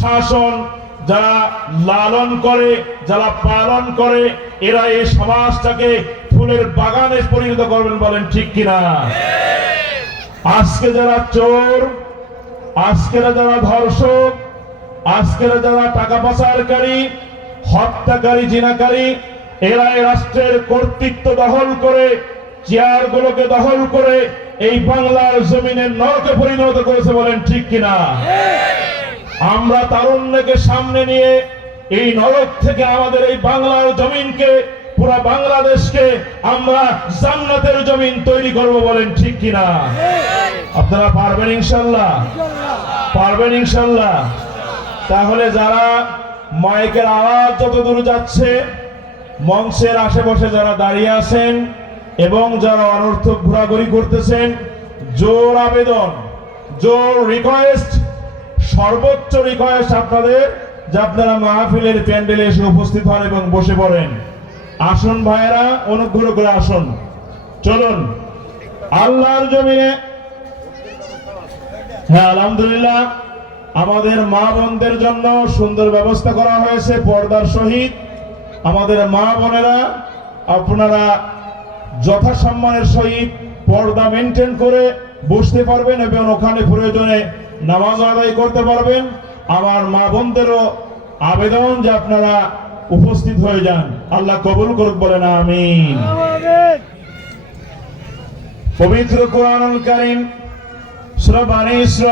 শাসন যারা লালন করে, যারা পালন করে, এরা এই সমাজটাকে ফুলের বাগানে পরিণত করবেন, বলেন ঠিক কিনা? আজকে যারা চোর, আজকে যারা ধর্ষক, আজকে যারা টাকা পাচারকারী, হত্যাকারী, জিনাকারী, এরা এই রাষ্ট্রের কর্তৃত্ব দখল করে, চেয়ারগুলোকে দখল করে এই বাংলার জমিনের নরকে পরিণত করেছে, বলেন ঠিক কিনা? আমরা তারুণ্যকে সামনে নিয়ে এই নরক থেকে আমাদের এই বাংলার জমিনকে, পুরা বাংলাদেশকে আমরা জান্নাতের জমিন তৈরি করব, বলেন ঠিক কিনা? আপনারা পারবেন ইনশাআল্লাহ? পারবেন ইনশাআল্লাহ? তাহলে যারা মাইকের আওয়াজ যত দূর যাচ্ছে, মঞ্চের আশেপাশে যারা দাঁড়িয়ে আছেন এবং যারা অনর্থক ঘোরাঘুরি করতেছেন, জোর আবেদন, জোর রিকোয়েস্ট, সর্বোচ্চ রিকোয়েস্ট আপনাদের যে আপনারা মাহফিলের প্যান্ডেলে এসে উপস্থিত হন এবং বসে পড়েন। আসুন ভাইরা, অনুগ্রহ করে আসুন, চলুন আল্লাহর জমিনে। হ্যাঁ, আলহামদুলিল্লাহ, আমাদের মা বোনদের জন্য সুন্দর ব্যবস্থা করা হয়েছে পর্দার সহিত। আমাদের মা বোনেরা আপনারা যথাসম্মানের সহিত পর্দা মেনটেন করে বসতে পারবেন এবং ওখানে প্রয়োজনে নামাজ আদায় করতে পারবেন। আমার মা বোনদেরও আবেদন যে আপনারা উপস্থিত হয়ে যান। আল্লাহ কবুল করুক, বলেন আমিন। পবিত্র কোরআনুল কারীম সূরা বানী ইসরাঈল